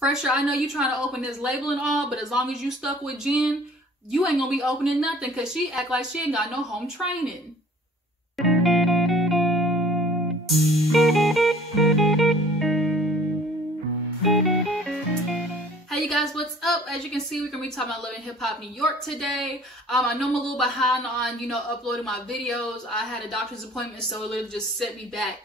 Phresher, I know you trying to open this label and all, but as long as you stuck with Jen, you ain't gonna be opening nothing because she act like she ain't got no home training. Hey you guys, what's up? As you can see, we're gonna be talking about living hip hop New York today. I know I'm a little behind on, uploading my videos. I had a doctor's appointment, so it literally just set me back,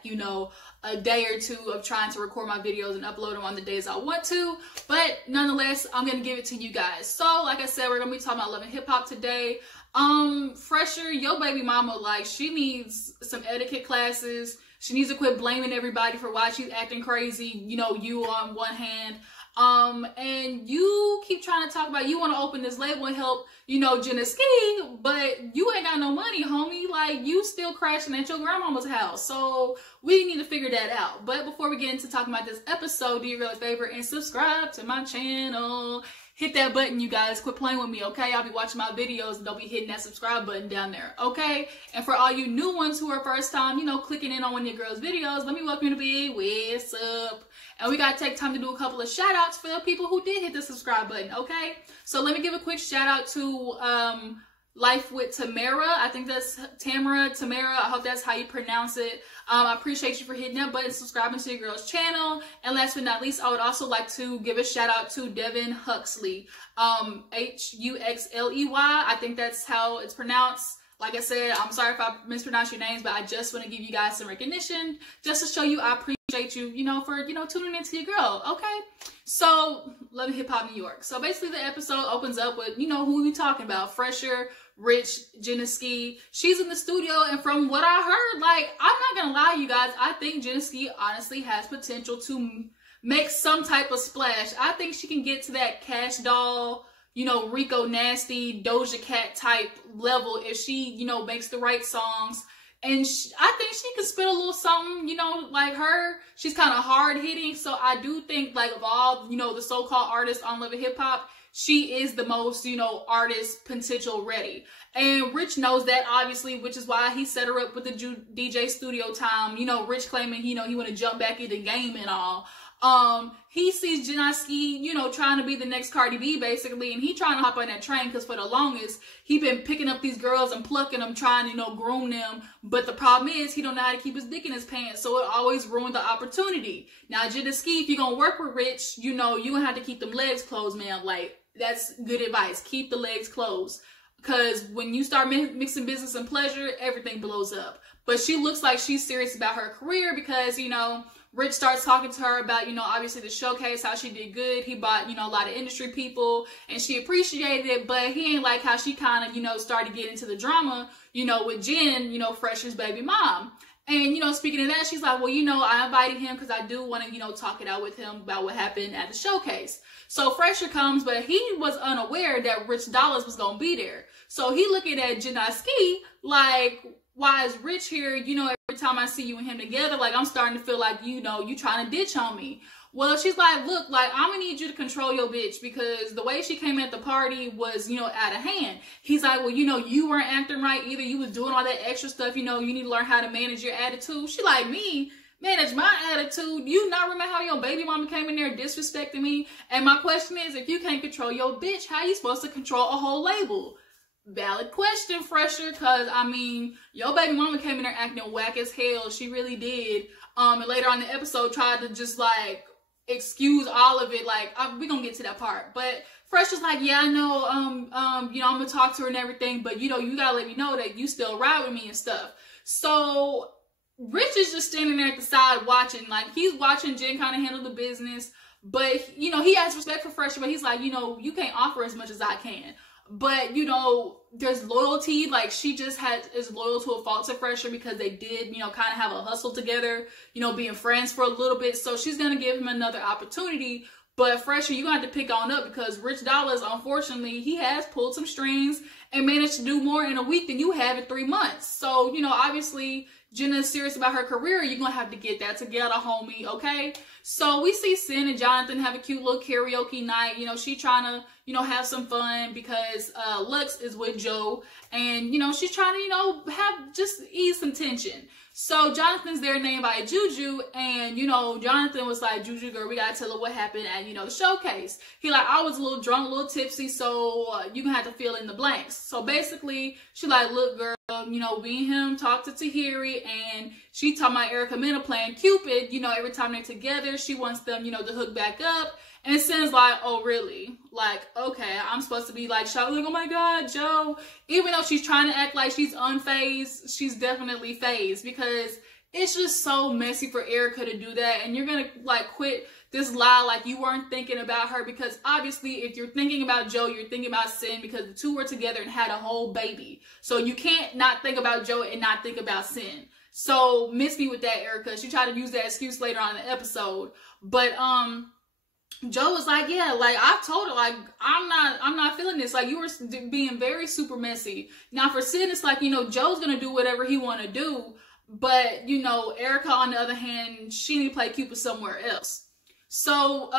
a day or two of trying to record my videos and upload them on the days I want to. But nonetheless, I'm gonna give it to you guys. So like I said, we're gonna be talking about living hip hop today. Phresher, your baby mama, like, she needs some etiquette classes. She needs to quit blaming everybody for why she's acting crazy. You on one hand. And you keep trying to talk about you want to open this label and help, Jennaske, but you ain't got no money, homie. Like, you still crashing at your grandmama's house. So we need to figure that out. But before we get into talking about this episode, do your real favor and subscribe to my channel. Hit that button, you guys. Quit playing with me, okay? I'll be watching my videos and don't be hitting that subscribe button down there, okay? And for all you new ones who are first time, clicking in on one of your girls' videos, let me welcome you to be what's up. And we gotta take time to do a couple of shout outs for the people who did hit the subscribe button, okay? So let me give a quick shout out to Life with Tamara. I think that's Tamara. I hope that's how you pronounce it. I appreciate you for hitting that button, subscribing to your girl's channel. And last but not least, I would also like to give a shout out to Devin Huxley. Huxley. I think that's how it's pronounced. Like I said, I'm sorry if I mispronounce your names, but I just want to give you guys some recognition just to show you I appreciate you, for, tuning into your girl, okay? So, Loving Hip Hop New York. So basically the episode opens up with, who we talking about? Phresher, Rich, Jennaske. She's in the studio, and from what I heard, like, I'm not gonna lie, you guys, I think Jennaske honestly has potential to make some type of splash. I think she can get to that Cash Doll, Rico Nasty, Doja Cat type level if she, makes the right songs. And I think she can spit a little something, like her. She's kind of hard hitting. So I do think, like, of all, the so-called artists on Living Hip Hop, she is the most, artist potential ready. And Rich knows that, obviously, which is why he set her up with the DJ studio time. Rich claiming, he want to jump back in the game and all. He sees Jennaske, trying to be the next Cardi B, basically, and he trying to hop on that train because for the longest, he been picking up these girls and plucking them, trying to, groom them. But the problem is, he don't know how to keep his dick in his pants, so it always ruined the opportunity. Now, Jennaske, if you're gonna work with Rich, you gonna have to keep them legs closed, man. Like, that's good advice. Keep the legs closed. Because when you start mixing business and pleasure, everything blows up. But she looks like she's serious about her career because, Rich starts talking to her about, obviously the showcase, how she did good. He bought, a lot of industry people and she appreciated it, but he ain't like how she kind of, started getting into the drama, with Jen, Phresher's baby mom. And, speaking of that, she's like, well, I invited him because I do want to, talk it out with him about what happened at the showcase. So Phresher comes, but he was unaware that Rich Dollars was going to be there. So he looking at Jennaske like, why is Rich here? Every time I see you and him together, like, I'm starting to feel like, you trying to ditch on me. Well, she's like, look, like, I'm gonna need you to control your bitch because the way she came at the party was, out of hand. He's like, well, you weren't acting right either. You was doing all that extra stuff. You need to learn how to manage your attitude. She like, me? Manage my attitude? You not remember how your baby mama came in there disrespecting me? And my question is, if you can't control your bitch, how you supposed to control a whole label? Valid question, Phresher, because, your baby mama came in there acting whack as hell. She really did. And later on in the episode, tried to just, like, excuse all of it. Like, we're going to get to that part. But Phresher's like, yeah, I know, I'm going to talk to her and everything, but, you got to let me know that you still ride with me and stuff. So Rich is just standing there at the side watching. Like, he's watching Jen kind of handle the business. But, he has respect for Phresher, but he's like, you can't offer as much as I can. But, there's loyalty. Like, she just is loyal to a fault to Phresher because they did, kind of have a hustle together, being friends for a little bit. So she's going to give him another opportunity. But Phresher, you're going to have to pick on up because Rich Dollars, unfortunately, he has pulled some strings and managed to do more in a week than you have in 3 months. So, obviously, Jenna's serious about her career. You're going to have to get that together, homie, okay? So we see Cyn and Jonathan have a cute little karaoke night. You know, she trying to, you know, have some fun because Lux is with Joe. And, you know, she's trying to, you know, just ease some tension. So Jonathan's there named by Juju, and, you know, Jonathan was like, Juju, girl, we gotta tell her what happened at, you know, the showcase. He like, I was a little drunk, a little tipsy, so you gonna have to fill in the blanks. So basically, she like, look, girl, you know, we and him talked to Tahiry, and she talking about Erica Mena playing Cupid. You know, every time they're together, she wants them, you know, to hook back up. And Cyn's like, oh, really? Like, okay, I'm supposed to be like, shouting, like, oh my God, Joe. Even though she's trying to act like she's unfazed, she's definitely phased, because it's just so messy for Erika to do that. And you're going to like quit this lie like you weren't thinking about her, because obviously if you're thinking about Joe, you're thinking about Cyn, because the two were together and had a whole baby. So you can't not think about Joe and not think about Cyn. So miss me with that, Erika. She tried to use that excuse later on in the episode. But, Joe was like, yeah, like I told her, like, I'm not feeling this. Like, you were being very super messy. Now for Cyn, it's like, you know, Joe's gonna do whatever he want to do, but you know, Erika on the other hand, she need to play Cupid somewhere else. So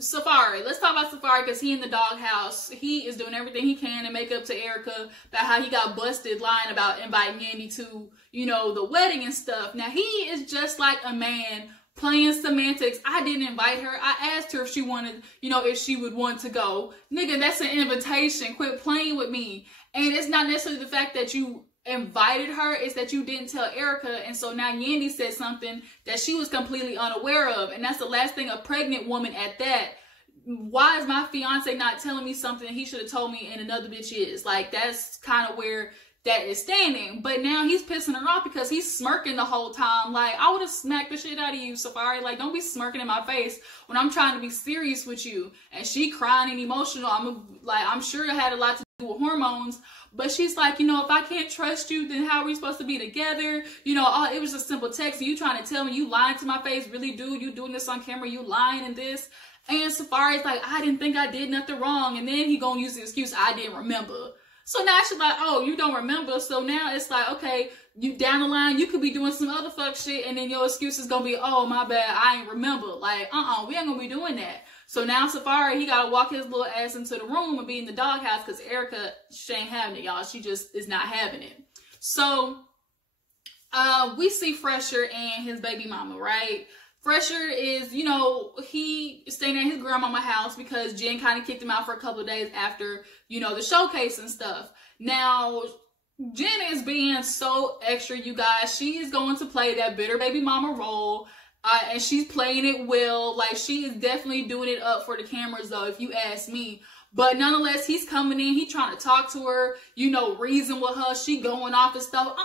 Safaree, let's talk about Safaree, because he in the doghouse. He is doing everything he can to make up to Erika about how he got busted lying about inviting Yandy to, you know, the wedding and stuff. Now he is just like a man playing semantics. I didn't invite her. I asked her if she wanted, you know, if she would want to go. Nigga, that's an invitation. Quit playing with me. And it's not necessarily the fact that you invited her, it's that you didn't tell Erika. And so now Yandy said something that she was completely unaware of. And that's the last thing, a pregnant woman at that. Why is my fiance not telling me something he should have told me and another bitch is? Like, that's kind of where that is standing. But now he's pissing her off because he's smirking the whole time. Like, I would have smacked the shit out of you, Safaree. Like, don't be smirking in my face when I'm trying to be serious with you. And she crying and emotional. I'm sure it had a lot to do with hormones. But she's like, you know, if I can't trust you, then how are we supposed to be together? You know, it was a simple text. And you trying to tell me, you lying to my face? Really, dude? You doing this on camera? You lying and this? And Safaree's like, I didn't think I did nothing wrong. And then he gonna use the excuse, I didn't remember. So now she's like, oh, you don't remember. So now it's like, okay, you down the line, you could be doing some other fuck shit, and then your excuse is gonna be, oh, my bad, I ain't remember. Like, we ain't gonna be doing that. So now Safaree, he gotta walk his little ass into the room and be in the doghouse, because Erika, she ain't having it, y'all. She just is not having it. So we see Phresher and his baby mama, right? Phresher is, you know, he staying at his grandmama's house because Jen kind of kicked him out for a couple of days after, you know, the showcase and stuff. Now, Jen is being so extra, you guys. She is going to play that bitter baby mama role, and she's playing it well. Like, she is definitely doing it up for the cameras, though, if you ask me. But nonetheless, he's coming in, he trying to talk to her, you know, reason with her, she going off and stuff.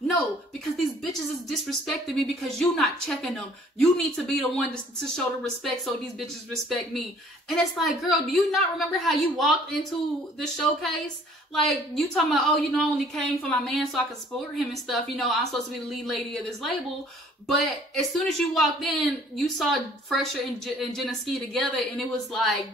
No, because these bitches is disrespecting me because you not checking them. You need to be the one to show the respect so these bitches respect me. And it's like, girl, do you not remember how you walked into the showcase? Like, you talking about, oh, you know, I only came for my man so I could support him and stuff. You know, I'm supposed to be the lead lady of this label. But as soon as you walked in, you saw Phresher and Jennaske together, and it was like,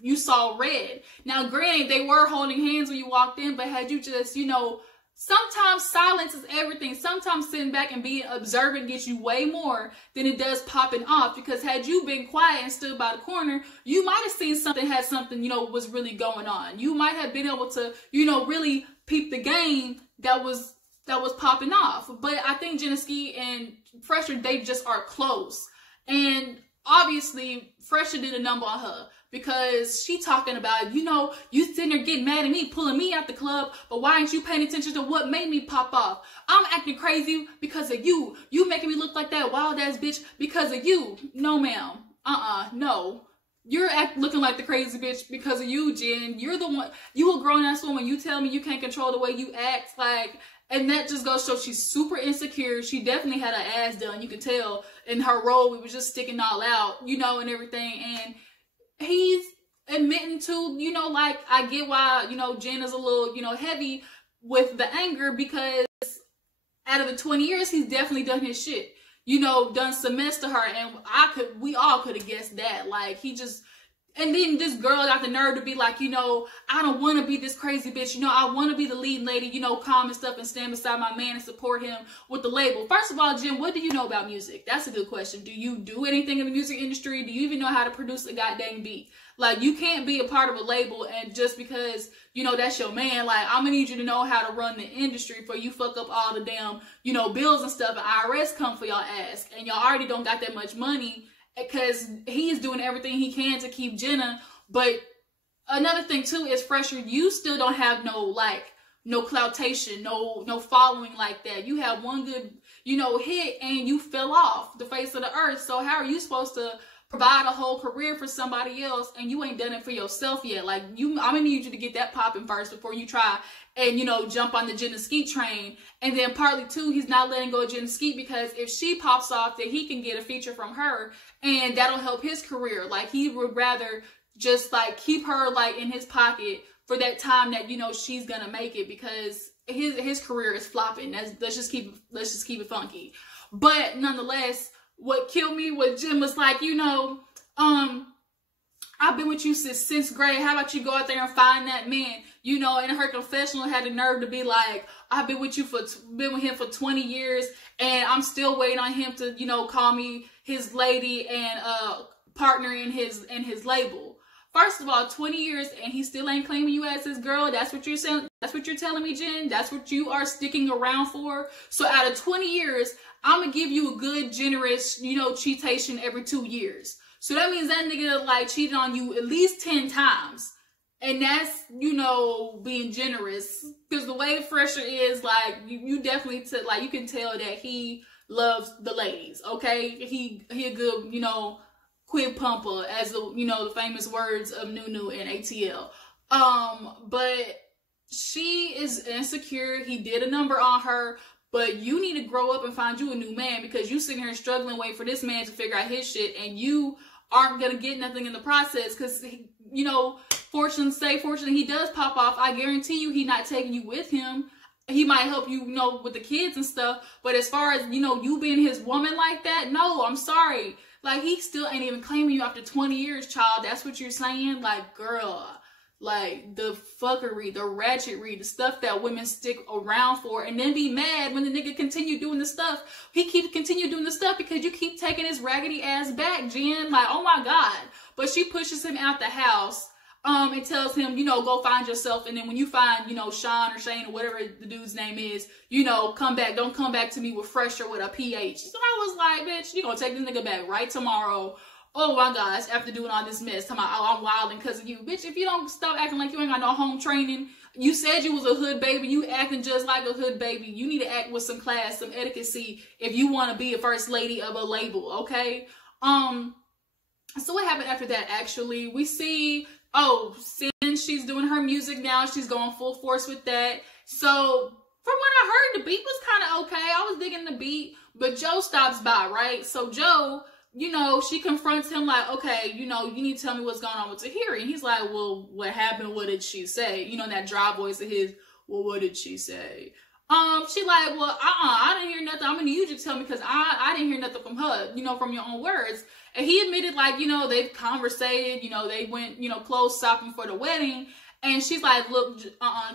you saw red. Now, granted, they were holding hands when you walked in, but had you just, you know, sometimes silence is everything. Sometimes sitting back and being observant gets you way more than it does popping off. Because had you been quiet and stood by the corner, you might have seen something, had something, you know, was really going on. You might have been able to, you know, really peep the game that was popping off. But I think Jennaske and Phresher, they just are close. And obviously, Phresher did a number on her. Because she talking about, you know, you sitting there getting mad at me, pulling me out the club, but why ain't you paying attention to what made me pop off? I'm acting crazy because of you. You making me look like that wild ass bitch because of you. No, ma'am. No. You're looking like the crazy bitch because of you, Jen. You're the one, you a grown ass woman. You tell me you can't control the way you act, like, and that just goes to show she's super insecure. She definitely had her ass done. You could tell in her role, we was just sticking all out, you know, and everything. And he's admitting to, you know, like, I get why, you know, Jen is a little, you know, heavy with the anger, because out of the 20 years, he's definitely done his shit, you know, done some mess to her. And we all could have guessed that. Like, he just, And then this girl got the nerve to be like, you know, I don't want to be this crazy bitch. You know, I want to be the leading lady, you know, calm and stuff and stand beside my man and support him with the label. First of all, Jen, what do you know about music? That's a good question. Do you do anything in the music industry? Do you even know how to produce a goddamn beat? Like, you can't be a part of a label and just because, you know, that's your man, like, I'm gonna need you to know how to run the industry for you fuck up all the damn, you know, bills and stuff and IRS come for y'all ass. And y'all already don't got that much money because he is doing everything he can to keep Jenna. But another thing too is, Phresher, you still don't have no cloutation, no following like that. You have one good, you know, hit and you fell off the face of the earth. So how are you supposed to provide a whole career for somebody else and you ain't done it for yourself yet? Like, I'm gonna need you to get that popping first before you try and, you know, jump on the Jennaske train. And then partly too, he's not letting go of Jennaske because if she pops off, then he can get a feature from her and that'll help his career. Like, he would rather just like keep her like in his pocket for that time that, you know, she's gonna make it because his career is flopping. Let's just keep it funky. But nonetheless, what killed me was Jen was like, you know, I've been with you since 6th grade. How about you go out there and find that man? You know, and her confessional had the nerve to be like, I've been with him for 20 years and I'm still waiting on him to, you know, call me his lady and partner in his label. First of all, 20 years and he still ain't claiming you as his girl. That's what you're saying. That's what you're telling me, Jen. That's what you are sticking around for. So out of 20 years, I'm gonna give you a good, generous, you know, cheatation every 2 years. So that means that nigga like cheated on you at least 10 times. And that's, you know, being generous. Because the way Phresher is, like, you definitely, like, you can tell that he loves the ladies, okay? He a good, you know, quid pumper, as the, you know, the famous words of Nunu and ATL. But she is insecure. He did a number on her. But you need to grow up and find you a new man because you sitting here struggling, waiting for this man to figure out his shit, and you aren't going to get nothing in the process because, you know, fortunately he does pop off. I guarantee you he not taking you with him. He might help you, you know, with the kids and stuff. But as far as, you know, you being his woman like that, no, I'm sorry. Like, he still ain't even claiming you after 20 years, child. That's what you're saying? Like, girl. Like, the fuckery, the ratchetry, the stuff that women stick around for and then be mad when the nigga continue doing the stuff. He continue doing the stuff because you keep taking his raggedy ass back, Jen. Like, oh my God. But she pushes him out the house and tells him, you know, go find yourself. And then when you find, you know, Sean or Shane or whatever the dude's name is, you know, come back. Don't come back to me with Phresher with a PH. So I was like, bitch, you gonna take this nigga back right tomorrow. Oh my gosh, after doing all this mess, talking about, oh, I'm wilding because of you. Bitch, if you don't stop acting like you ain't got no home training, you said you was a hood baby, you acting just like a hood baby. You need to act with some class, some etiquette if you want to be a first lady of a label, okay? So what happened after that, actually? We see, oh, Cyn, she's doing her music now. She's going full force with that. So from what I heard, the beat was kind of okay. I was digging the beat, but Joe stops by, right? So Joe, you know, she confronts him like, okay, you know, you need to tell me what's going on with Tahiry. And he's like, well, what happened? What did she say? You know, that dry voice of his, well, what did she say? She like, well, I didn't hear nothing. I'm going to need you to tell me because I didn't hear nothing from her, you know, from your own words. And he admitted, like, you know, they've conversated, you know, they went, you know, clothes shopping for the wedding. And she's like, look,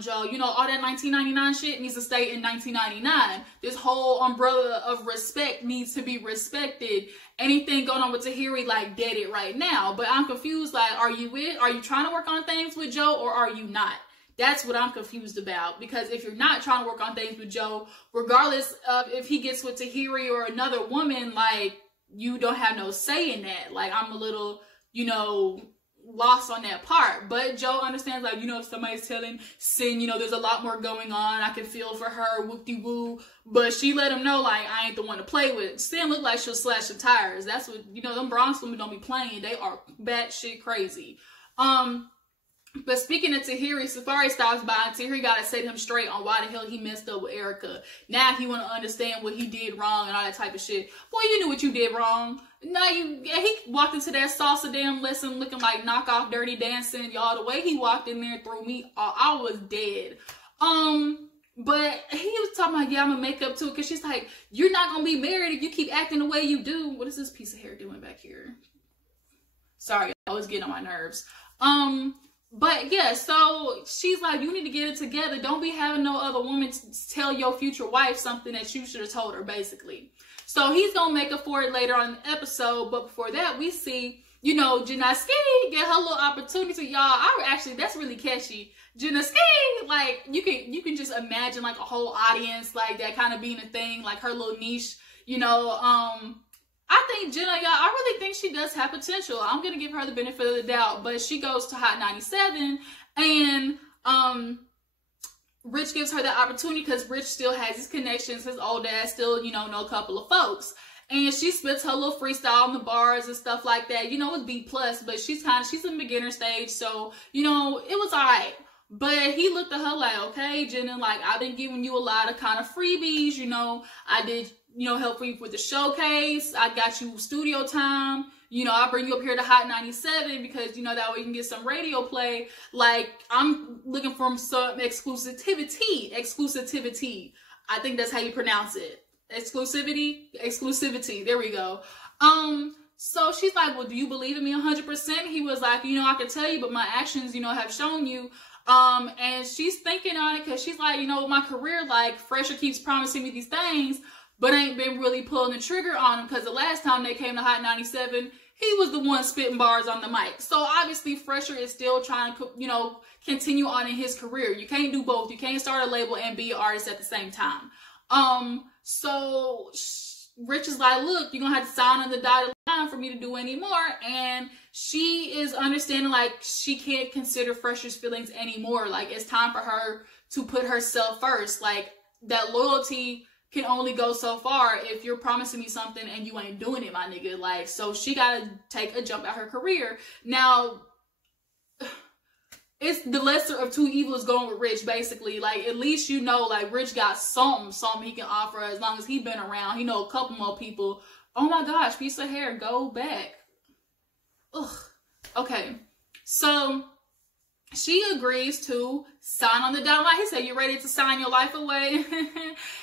Joe, you know, all that 1999 shit needs to stay in 1999. This whole umbrella of respect needs to be respected. Anything going on with Tahiry, like, dead it right now. But I'm confused, like, are you trying to work on things with Joe or are you not? That's what I'm confused about. Because if you're not trying to work on things with Joe, regardless of if he gets with Tahiry or another woman, like, you don't have no say in that. Like, I'm a little, you know, lost on that part. But Joe understands, like, you know, if somebody's telling Cyn, you know, there's a lot more going on, I can feel for her, whoop-de-woo. But she let him know, like, I ain't the one to play with. Cyn look like she'll slash the tires. That's what, you know, them Bronx women don't be playing. They are batshit crazy. But speaking of Tahiry, Safaree stops by and Tahiry got to set him straight on why the hell he messed up with Erika. Now he want to understand what he did wrong and all that type of shit. Boy, you knew what you did wrong. No, he walked into that salsa damn lesson looking like knockoff Dirty Dancing. Y'all, the way he walked in there threw me, I was dead. But he was talking about, yeah, I'm gonna make up to it. Because she's like, you're not going to be married if you keep acting the way you do. What is this piece of hair doing back here? Sorry. Oh, it's getting on my nerves. But yeah, so she's like, you need to get it together. Don't be having no other woman tell your future wife something that you should have told her, basically. So he's gonna make up for it later on in the episode. But before that, we see, you know, Jennaske get her little opportunity. Y'all, that's really catchy. Jennaske, like, you can just imagine like a whole audience like that kind of being a thing, like her little niche, you know. I think Jenna, y'all, I really think she does have potential. I'm going to give her the benefit of the doubt, but she goes to Hot 97, and Rich gives her the opportunity because Rich still has his connections. His old dad still, you know a couple of folks. And she spits her little freestyle on the bars and stuff like that. You know, it's B+, but she's in beginner stage, so, you know, it was all right. But he looked at her like, okay, Jenna, like, I've been giving you a lot of kind of freebies, you know. I did, you know, help you with the showcase. I got you studio time. You know, I bring you up here to Hot 97 because, you know, that way you can get some radio play. Like, I'm looking for some exclusivity. I think that's how you pronounce it. Exclusivity. There we go. So she's like, well, do you believe in me 100%? He was like, you know, I can tell you, but my actions, you know, have shown you. And she's thinking on it because she's like, you know, my career, like, Phresher keeps promising me these things, but ain't been really pulling the trigger on him because the last time they came to Hot 97, he was the one spitting bars on the mic. So obviously Phresher is still trying to, you know, continue on in his career. You can't do both. You can't start a label and be an artist at the same time. So Rich is like, look, you're going to have to sign on the dotted line for me to do any more. And she is understanding, like, she can't consider Phresher's feelings anymore. Like, it's time for her to put herself first. Like, that loyalty can only go so far if you're promising me something and you ain't doing it, my nigga. Like, so she got to take a jump at her career. Now, it's the lesser of two evils going with Rich, basically. Like, at least you know, like, Rich got something he can offer as long as he been around. He know a couple more people. Oh my gosh, piece of hair, go back. Ugh. Okay, so she agrees to sign on the dotted line. He said, you ready to sign your life away?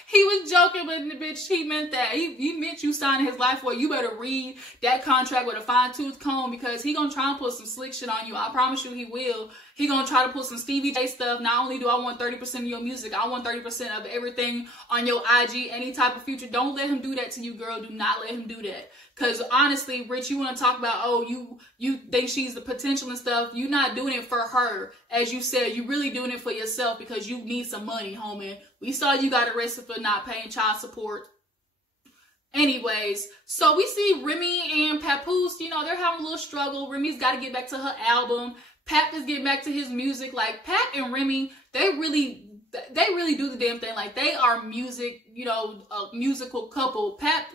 He was joking, but the bitch, he meant that. He meant you signing his life away. You better read that contract with a fine-tooth comb because he gonna try and put some slick shit on you. I promise you he will. He gonna try to put some Stevie J stuff. Not only do I want 30% of your music, I want 30% of everything on your IG, any type of future. Don't let him do that to you, girl. Do not let him do that. Because honestly, Rich, you want to talk about, oh, you think she's the potential and stuff. You're not doing it for her. As you said, you're really doing it for yourself because you need some money, homie. We saw you got arrested for not paying child support. Anyways, so we see Remy and Papoose, you know, they're having a little struggle. Remy's got to get back to her album. Pap is getting back to his music. Like, Pat and Remy, they really do the damn thing. Like, they are music, you know, a musical couple. Pap,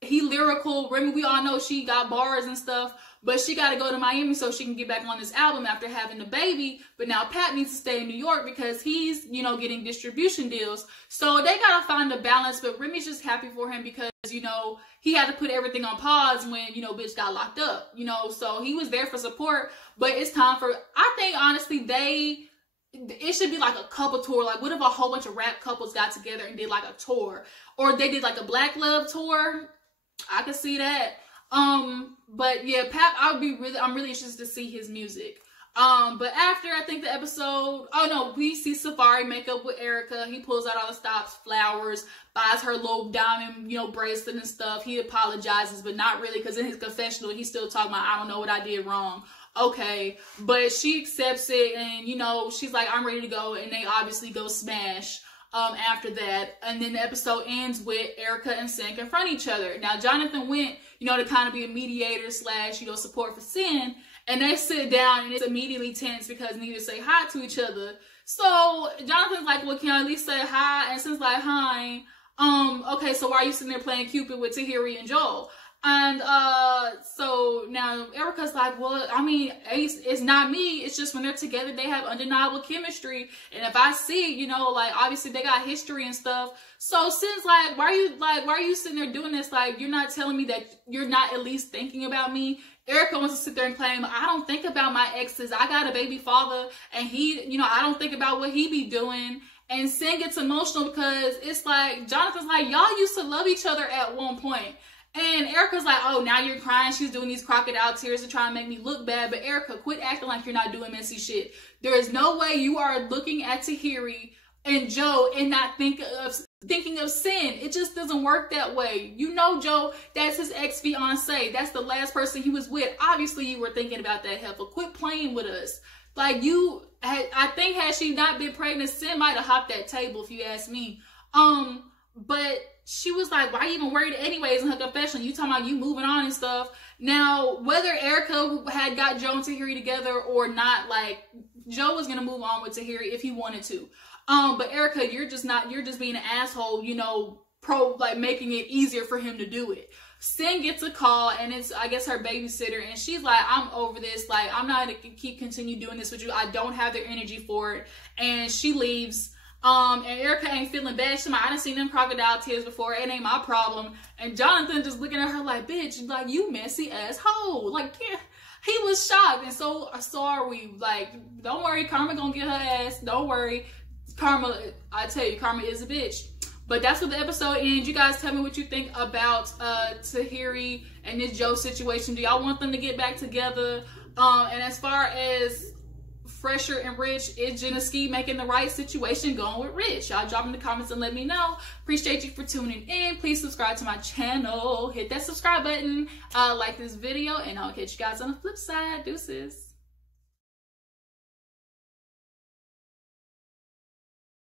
he lyrical. Remy, we all know she got bars and stuff, but she got to go to Miami so she can get back on this album after having the baby. But now Pat needs to stay in New York because he's, you know, getting distribution deals. So they got to find a balance, but Remy's just happy for him because, you know, he had to put everything on pause when, you know, bitch got locked up, you know, so he was there for support. But it's time for, I think, honestly, it should be like a couple tour. Like, what if a whole bunch of rap couples got together and did like a tour? Or they did like a Black Love tour. I could see that. But yeah, Pap, I'm really interested to see his music. But after, I think the episode, oh no, we see Safaree make up with Erika. He pulls out all the stops, flowers, buys her little diamond, you know, bracelet and stuff. He apologizes, but not really, because in his confessional, he's still talking about, I don't know what I did wrong. Okay, but she accepts it, and, you know, she's like, I'm ready to go, and they obviously go smash after that. And then the episode ends with Erika and Cyn confront each other. Now, Jonathan went, you know, to kind of be a mediator / you know, support for Cyn, and they sit down, and it's immediately tense because neither say hi to each other. So Jonathan's like, well, can I at least say hi? And Cyn's like, hi. Okay, so why are you sitting there playing Cupid with Tahiry and Joel? And so now Erica's like, well, I mean, it's not me. It's just when they're together, they have undeniable chemistry. And if I see, you know, like, obviously they got history and stuff. So Cyn's like, why are you sitting there doing this? Like, you're not telling me that you're not at least thinking about me. Erica wants to sit there and claim, I don't think about my exes. I got a baby father, and he, you know, I don't think about what he be doing. And Cyn gets emotional because it's like, Jonathan's like, y'all used to love each other at one point. And Erica's like, oh, now you're crying. She's doing these crocodile tears to try and make me look bad. But Erica, quit acting like you're not doing messy shit. There is no way you are looking at Tahiry and Joe and not thinking of Cyn. It just doesn't work that way. You know, Joe, that's his ex-fiance. That's the last person he was with. Obviously, you were thinking about that heifer. Quit playing with us. Like, I think had she not been pregnant, Cyn might have hopped that table, if you ask me. But she was like, why you even worried anyways in her confession? You talking about you moving on and stuff. Now, whether Erica had got Joe and Tahiry together or not, like, Joe was going to move on with Tahiry if he wanted to. But Erica, you're just being an asshole, you know, like making it easier for him to do it. Cyn gets a call, and it's, I guess, her babysitter, and she's like, I'm over this. Like, I'm not going to continue doing this with you. I don't have the energy for it. And she leaves. And Erica ain't feeling bad. She's like, I done seen them crocodile tears before. It ain't my problem. And Jonathan just looking at her like, bitch, like, you messy asshole. Like, yeah, he was shocked. And so are we. Like, don't worry, Karma gonna get her ass. Don't worry. Karma, I tell you, Karma is a bitch. But that's what the episode ends. You guys tell me what you think about Tahiry and this Joe situation. Do y'all want them to get back together? And as far as Phresher and Rich, is Jennaske making the right situation going with Rich? Y'all drop in the comments and let me know. Appreciate you for tuning in. Please subscribe to my channel. Hit that subscribe button. Like this video. And I'll catch you guys on the flip side. Deuces.